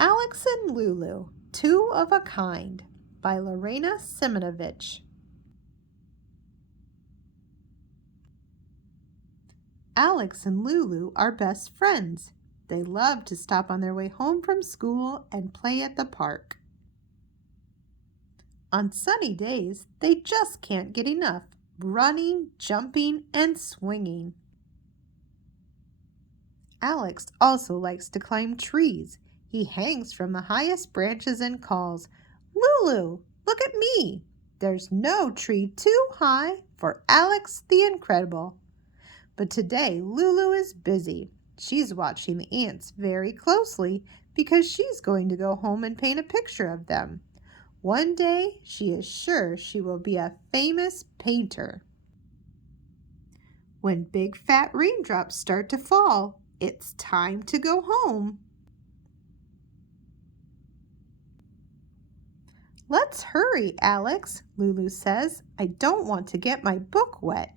Alex and Lulu, Two of a Kind by Lorena Simonovich. Alex and Lulu are best friends. They love to stop on their way home from school and play at the park. On sunny days, they just can't get enough, running, jumping, and swinging. Alex also likes to climb trees. He hangs from the highest branches and calls, "Lulu, look at me!" There's no tree too high for Alex the Incredible. But today Lulu is busy. She's watching the ants very closely because she's going to go home and paint a picture of them. One day she is sure she will be a famous painter. When big fat raindrops start to fall, it's time to go home. "Let's hurry, Alex," Lulu says. "I don't want to get my book wet."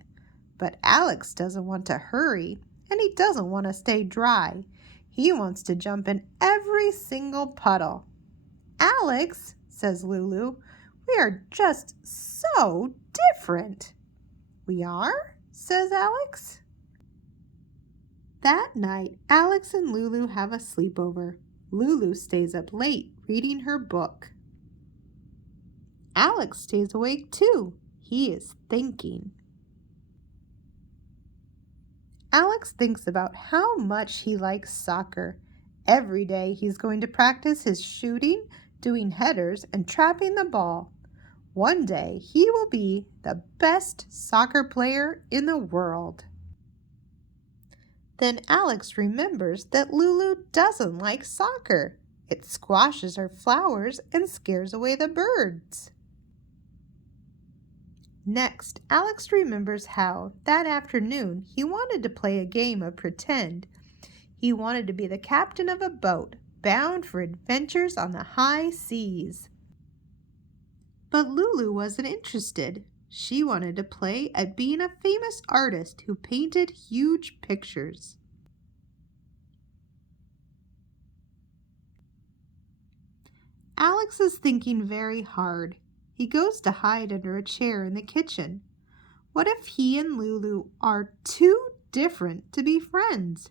But Alex doesn't want to hurry, and he doesn't want to stay dry. He wants to jump in every single puddle. "Alex," says Lulu, "we are just so different." "We are?" says Alex. That night, Alex and Lulu have a sleepover. Lulu stays up late reading her book. Alex stays awake too. He is thinking. Alex thinks about how much he likes soccer. Every day he's going to practice his shooting, doing headers, and trapping the ball. One day he will be the best soccer player in the world. Then Alex remembers that Lulu doesn't like soccer. It squashes her flowers and scares away the birds. Next, Alex remembers how, that afternoon, he wanted to play a game of pretend. He wanted to be the captain of a boat, bound for adventures on the high seas. But Lulu wasn't interested. She wanted to play at being a famous artist who painted huge pictures. Alex is thinking very hard. He goes to hide under a chair in the kitchen. What if he and Lulu are too different to be friends?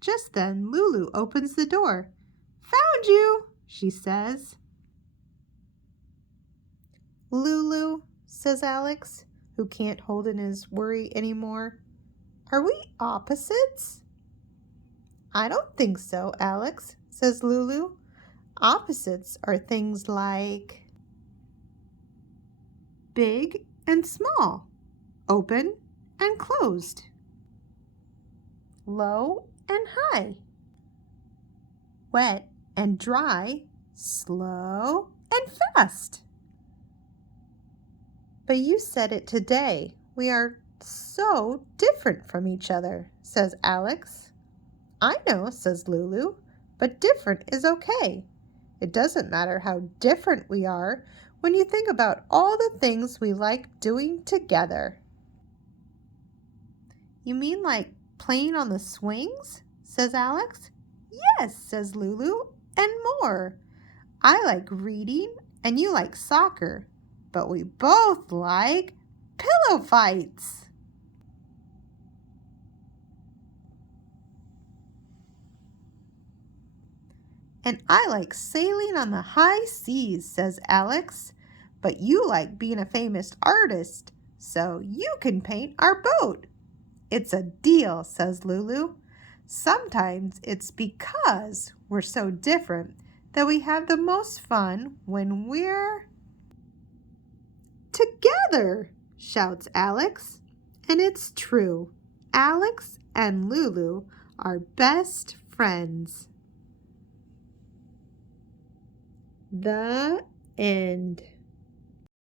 Just then, Lulu opens the door. "Found you," she says. "Lulu," says Alex, who can't hold in his worry anymore, "are we opposites?" "I don't think so, Alex," says Lulu. "Opposites are things like big and small, open and closed, low and high, wet and dry, slow and fast." "But you said it today. We are so different from each other," says Alex. "I know," says Lulu, "but different is okay. It doesn't matter how different we are when you think about all the things we like doing together." "You mean like playing on the swings?" says Alex. "Yes," says Lulu, "and more. I like reading and you like soccer, but we both like pillow fights." "And I like sailing on the high seas," says Alex. "But you like being a famous artist, so you can paint our boat." "It's a deal," says Lulu. "Sometimes it's because we're so different that we have the most fun when we're together," shouts Alex. And it's true. Alex and Lulu are best friends. The end.